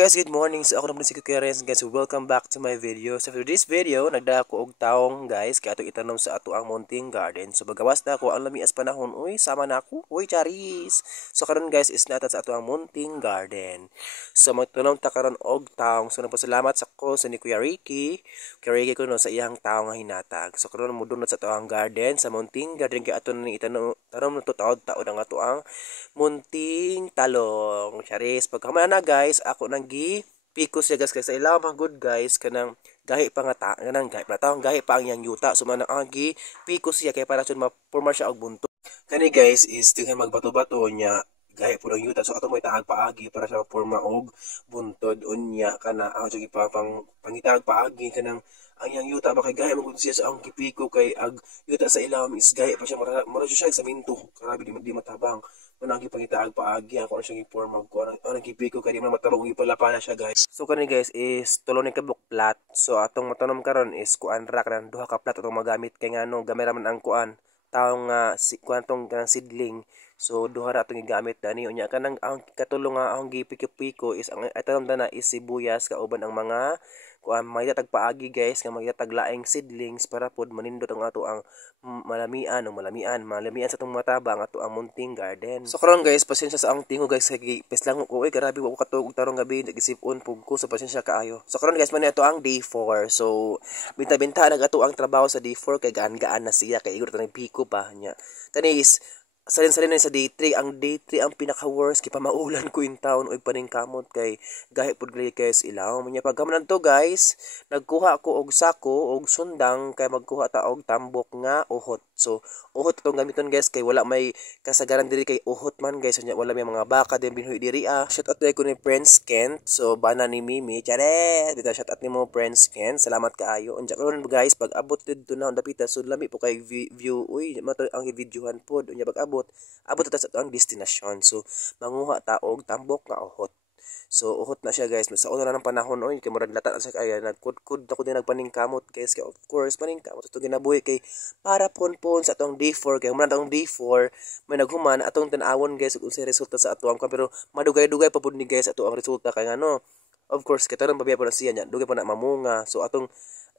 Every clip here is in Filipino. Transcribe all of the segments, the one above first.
guys, good morning. So ako naman si Kuya Renz guys. Welcome back to my video. So for this video, nagda ko og taong guys kay ato itanom sa ato ang mountain garden. So bagawas na ako ang lamias panahon. Uy, sama na ako. Uy, charis. So karon guys is nata sa ato ang mountain garden. So magtunom ta karon og taong. So nagpasalamat sa ko sa ni Kuya Ricky. Kuya Ricky ko no sa iyang taong nga hinatag. So karon mo dunot sa ato ang garden, sa mountain garden kay ato ni itanom na to taod ang ato ang munting talong. Charis, pagkamana na guys, ako nang gi pikos siya guys sa ilaw mga good guys kanang gahi pa nga ta kanang gahi pa taong gahi pa ang yang yuta so man ang gi pikos siya kay para sud ma-forma siya og buntot. Kani guys is tinghan magbato-bato niya gahi po ng yuta so ato mo itaag paagi para sa forma og buntod unya kana ang sige pa pangitag paagi kanang ang yang yuta ba kay gahi magud siya sa ang gipiko kay ag yuta sa ilawom is gahi pa siya mara siya sa minto grabe di matabang manang gipangitaag paagi ako na siya giporma ko ang gipiko kay di man matabang ipalapa na siya guys. So kani guys is tulo ni kabuk plat. So atong matanom karon is kuan ra kanang duha ka plat atong magamit kay ngano gamay ra man ang kuan taong kuan tong kanang sidling. So duha ra atong gigamit dani unya kanang ang katulong nga ang gipiko is ang atanom na is sibuyas kauban ang mga kuan magitatag paagi guys nga magitatag laing seedlings para pod manindot ang ato ang malamian sa atong mataba ang ato ang munting garden. So karon guys pasensya sa ang tingo guys kay pes lang ko grabe ko katug tarong gabi nagisipon pug ko sa pasensya kaayo. So karon guys man ato ang day 4. So binta-binta nag ato ang trabaho sa day 4 kay gaan-gaan na siya kay igot nang piko pa nya. Kani is salin-salin na sa day 3. Ang day 3 ang pinaka-worst kay pamaulan ko in town og paningkamot kay gahi pud gali kay ilaw. Manya pagkamanan to guys, nagkuha ko og sako og sundang kay magkuha ta og tambok nga uhot. So uhot tong gamiton guys kay wala may kasagaran diri kay uhot man guys. Nya wala may mga baka din binuhi diri Shout out ko ni Prince Kent. So bana ni Mimi. Charet. Dito shout out nimo Prince Kent. Salamat kaayo. Unya karon guys pag abot dito na dapita so lami po kay view. Uy, mato ang videohan pod. Unya pag abot ta sa ang destination. So manguha ta og tambok nga uhot. So uhot na siya guys. Sa una na ng panahon oy kay murag lata sa kaya nagkudkud ako din nagpaningkamot guys kay of course paningkamot ito ginabuhi kay para ponpon sa atong day 4 kay muna atong day 4 may naghuman atong tan-awon guys ug unsay resulta sa ato ang pero madugay-dugay pa pud ni guys ato ang resulta kay ngano of course kay tarong babiya po na siya nya dugay pa na mamunga so atong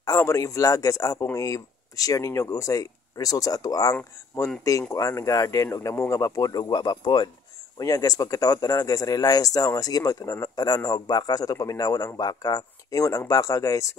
ako mo i-vlog guys apong i-share ninyo kung unsay result sa ato ang munting kuan garden ug namunga ba pod ug wa ba pod. Unya guys pagkataot na guys realize na nga sige magtanaw na og baka sa atong paminawon ang baka. Ingon ang baka guys.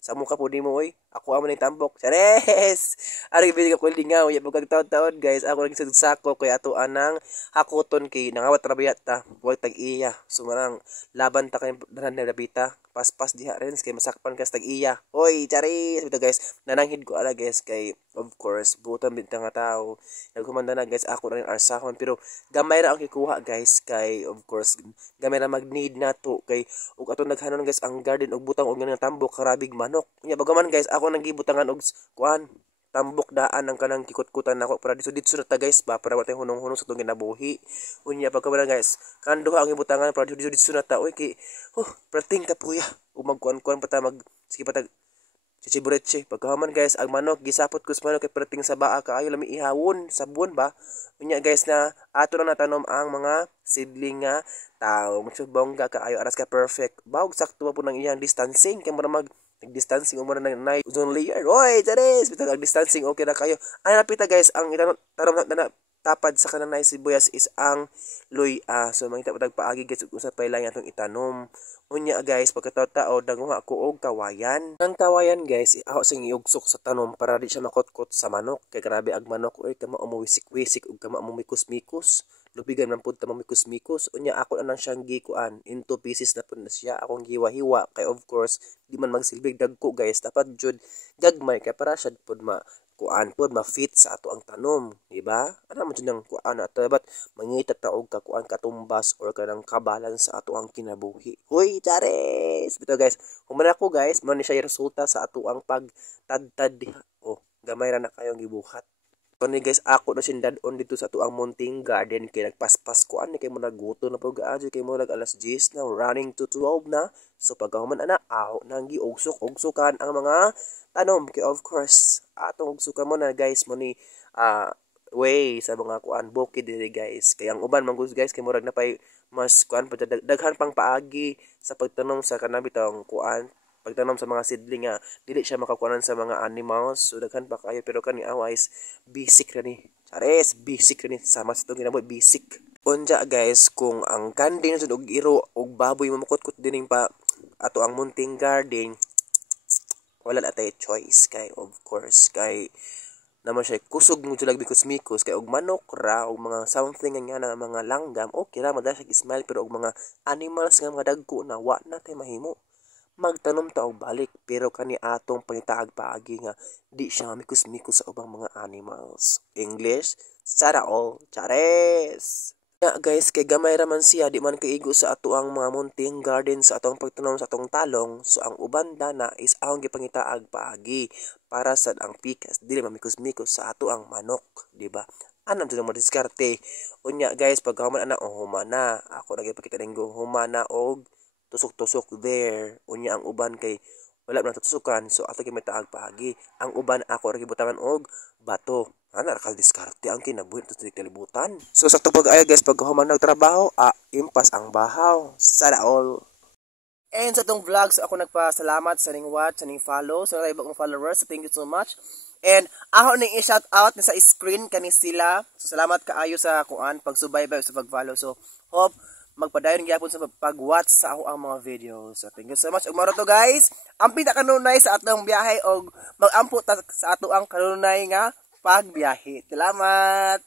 Sa mukha po di mo oy. Ako amo ni tambok. Chares. Ari video ko lingaw ya pagkataot guys ako nang sako kay ato anang hakoton kay nangawat rabiyat ta. Wa tag iya. Sumarang laban ta kay danan na dabita. Paspas diha rin kay masakpan ka tag iya. Oy charis bitaw guys. Nananghid ko ala guys kay of course butan bintang nga tao. Nagkumanda na guys ako rin arsahon pero gamay ra ang gikuha guys kay of course gamay ra mag-need nato kay ug ato naghanon guys ang garden og butang og nga tambok karabig manok. Unya bagaman guys ako nang gibutangan og kuan tambok daan ang kanang kikot-kutan nako para dito na ta guys ba para watay hunong-hunong sa tong ginabuhi. Unya pagkamana guys kanduha ang ibutangan para dito na ta oy kay prating ka puya ug magkuan-kuan pa ta mag sige pa ta chichiburetche pagkaman guys ang manok gisapot ko sa manok kay prating sa baa kaayo lami ihawon sabon ba. Unya guys na ato lang natanom ang mga seedling nga tao magsubongga kaayo aras ka perfect bawog sakto pa po ng iyang distancing kay mura nag-distancing o muna na ozone layer. Oy, charis! Bitag distancing okay na kayo. Ay napita guys, ang tanom na tapad sa kanang na sibuyas is ang luya. So mangita patag paagi guys ug usa pa lang atong itanom. Unya guys, pagkataw-tao danguha ko og kawayan. Ang kawayan guys, ako sing iugsok sa tanom para di siya makotkot sa manok. Kay grabe ag manok oy kama umuwisik-wisik ug kama umumikos-mikos. Lubigan man pud ta mamikos-mikos. Unya ako na nang siyang gikuan into pieces na pud na siya akong giwa-hiwa kay of course di man magsilbig dagko guys dapat jud gagmay kay para sad pud kuan pod ma-fit sa ato ang tanom, di ba? Ano man jud nang kuan ato dapat mangita ta og kakuan katumbas or kanang kabalance sa ato ang kinabuhi. Hoy, chares! Bitaw guys, human ako guys, man ni siya resulta sa ato ang pagtadtad diha. Gamay ra na kayong gibuhat. Kani guys ako na sindadon dito sa tuang mountain garden kay nagpaspas ko ani kay mo naguto na pag adyo kay mo nag alas 10 na running to 12 na so pagkahuman ana aw nang giugsok-ugsukan ang mga tanom kay of course atong ugsukan mo na guys mo ni way sa mga kuan bukid diri guys kay ang uban man guys kay murag na pay mas kuan pa daghan pang paagi sa pagtanom sa kanabitang kuan pagtanom sa mga seedling nga dili siya makakuanan sa mga animals so daghan pa kayo pero kani awais basic ra ni chares basic ra ni sama sa itong ginabuhi basic unja guys kung ang kanding sa og iro og baboy mamukot-kot dining pa ato ang munting garden wala na tayo choice kay of course kay naman siya kusog mo tulag mikos kay og manok ra og mga something nga na mga langgam okay ra madala siya smile pero og mga animals nga mga dagko na wa na tay mahimo magtanom ta og balik pero kani atong pangitaag paagi nga di siya mikos-mikos sa ubang mga animals English sana all chares nga guys kay gamay ra man siya di man kaigo sa ato ang mga munting garden sa atong pagtanom sa atong talong so ang uban dana is ahong gipangitaag paagi para sa ang pikas dili mamikos-mikos sa ato ang manok di ba anam to mo diskarte unya guys pag human ana humana ako nagipakita ning humana og tusok-tusok there unya ang uban kay wala man tusukan so ato gimitaag paagi ang uban ako ra gibutangan og bato ana ra diskarte ang kinabuhi to sa kalibutan so sakto pag ayo guys pag human nagtrabaho impas ang bahaw sana all and sa itong vlog, so ako nagpasalamat sa ning watch, sa ning follow, sa mga ibang followers. So thank you so much. And ako ning i-shout out na sa screen kani sila. So salamat kaayo sa kuan pagsubaybay sa pag-follow. So hope magpadayon gyapon sa pag-watch sa ako ang mga videos. So thank you so much. Ug maro to guys, ang pinakakanunay sa atong biyahe og mag-ampo ta sa ato ang kanunay nga pagbiyahe. Salamat.